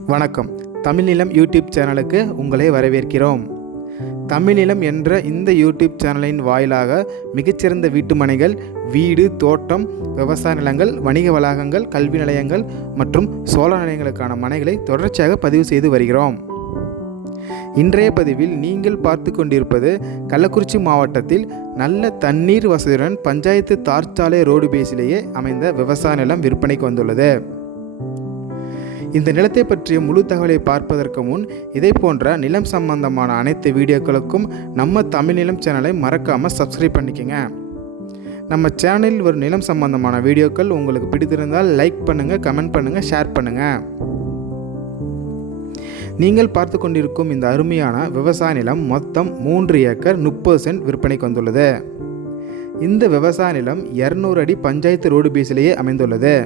வணக்கம். தமிழ்நிலம் யூடியூப் சேனலுக்கு உங்களை வரவேற்கிறோம். தமிழ்நிலம் என்ற இந்த யூடியூப் சேனலின் வாயிலாக மிகச்சிறந்த வீட்டுமனைகள், வீடு, தோட்டம், விவசாய நிலங்கள், வணிக வளாகங்கள், கல்வி நிலையங்கள் மற்றும் சோழ நிலையங்களுக்கான மனைகளை தொடர்ச்சியாக பதிவு செய்து வருகிறோம். இன்றைய பதிவில் நீங்கள் பார்த்து கொண்டிருப்பது கள்ளக்குறிச்சி மாவட்டத்தில் நல்ல தண்ணீர் வசதியுடன் பஞ்சாயத்து தார்ச்சாலை ரோடு பேஸிலேயே அமைந்த விவசாய நிலம் விற்பனைக்கு வந்துள்ளது. இந்த நிலத்தை பற்றிய முழு தகவலை பார்ப்பதற்கு முன் இதை போன்ற நிலம் சம்பந்தமான அனைத்து வீடியோக்களுக்கும் நம்ம தமிழ் நிலம் சேனலை மறக்காமல் சப்ஸ்கிரைப் பண்ணிக்கோங்க. நம்ம சேனலில் ஒரு நிலம் சம்பந்தமான வீடியோக்கள் உங்களுக்கு பிடித்திருந்தால் லைக் பண்ணுங்கள், கமெண்ட் பண்ணுங்கள், ஷேர் பண்ணுங்கள். நீங்கள் பார்த்து கொண்டிருக்கும் இந்த அருமையான விவசாய நிலம் மொத்தம் 3 ஏக்கர் 30 சென்ட் விற்பனைக்கு வந்துள்ளது. இந்த விவசாய நிலம் 200 அடி பஞ்சாயத்து ரோடு பேஸிலேயே அமைந்துள்ளது.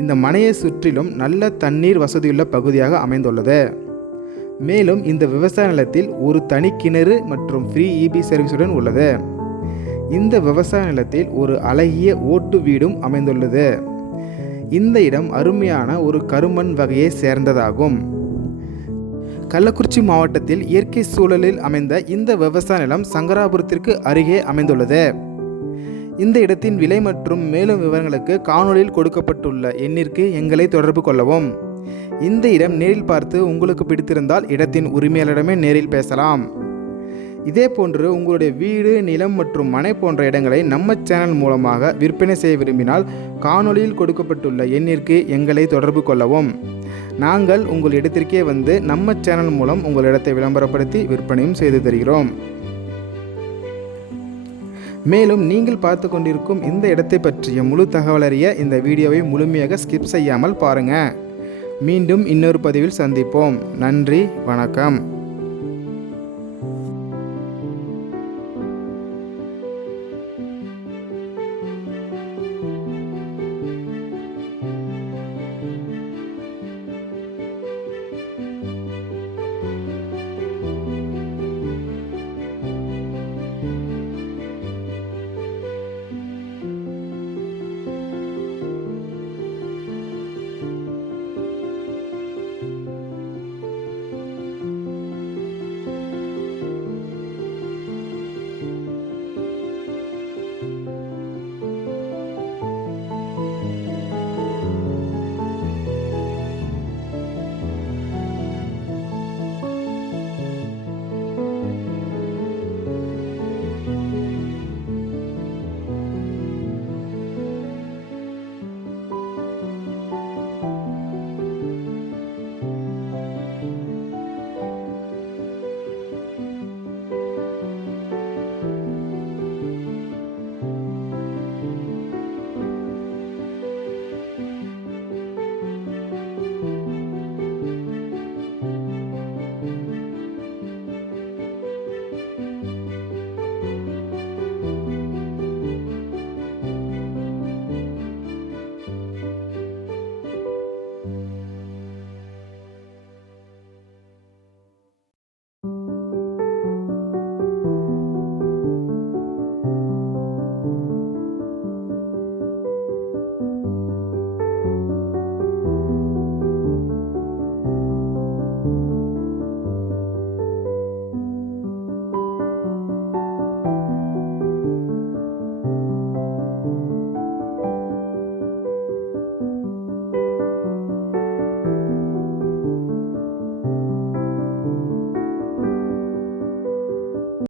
இந்த மனையை சுற்றிலும் நல்ல தண்ணீர் வசதியுள்ள பகுதியாக அமைந்துள்ளது. மேலும் இந்த விவசாய நிலத்தில் ஒரு தனி கிணறு மற்றும் ஃப்ரீ இபி சர்வீஸுடன் உள்ளது. இந்த விவசாய நிலத்தில் ஒரு அழகிய ஓட்டு வீடும் அமைந்துள்ளது. இந்த இடம் அருமையான ஒரு கருமண் வகையை சேர்ந்ததாகும். கள்ளக்குறிச்சி மாவட்டத்தில் இயற்கை சூழலில் அமைந்த இந்த விவசாய நிலம் சங்கராபுரத்திற்கு அருகே அமைந்துள்ளது. இந்த இடத்தின் விலை மற்றும் மேலும் விவரங்களுக்கு காணொலியில் கொடுக்கப்பட்டுள்ள எண்ணிற்கு எங்களை தொடர்பு கொள்ளவும். இந்த இடம் நேரில் பார்த்து உங்களுக்கு பிடித்திருந்தால் இடத்தின் உரிமையாளரிடமே நேரில் பேசலாம். இதே போன்று உங்களுடைய வீடு, நிலம் மற்றும் மனை போன்ற இடங்களை நம்ம சேனல் மூலமாக விற்பனை செய்ய விரும்பினால் காணொலியில் கொடுக்கப்பட்டுள்ள எண்ணிற்கு எங்களை தொடர்பு கொள்ளவும். நாங்கள் உங்கள் இடத்திற்கே வந்து நம்ம சேனல் மூலம் உங்கள் இடத்தை விளம்பரப்படுத்தி விற்பனையும் செய்து தருகிறோம். மேலும் நீங்கள் பார்த்து கொண்டிருக்கும் இந்த இடத்தை பற்றிய முழு தகவல் அறிய இந்த வீடியோவை முழுமையாக ஸ்கிப் செய்யாமல் பாருங்கள். மீண்டும் இன்னொரு பதிவில் சந்திப்போம். நன்றி, வணக்கம்.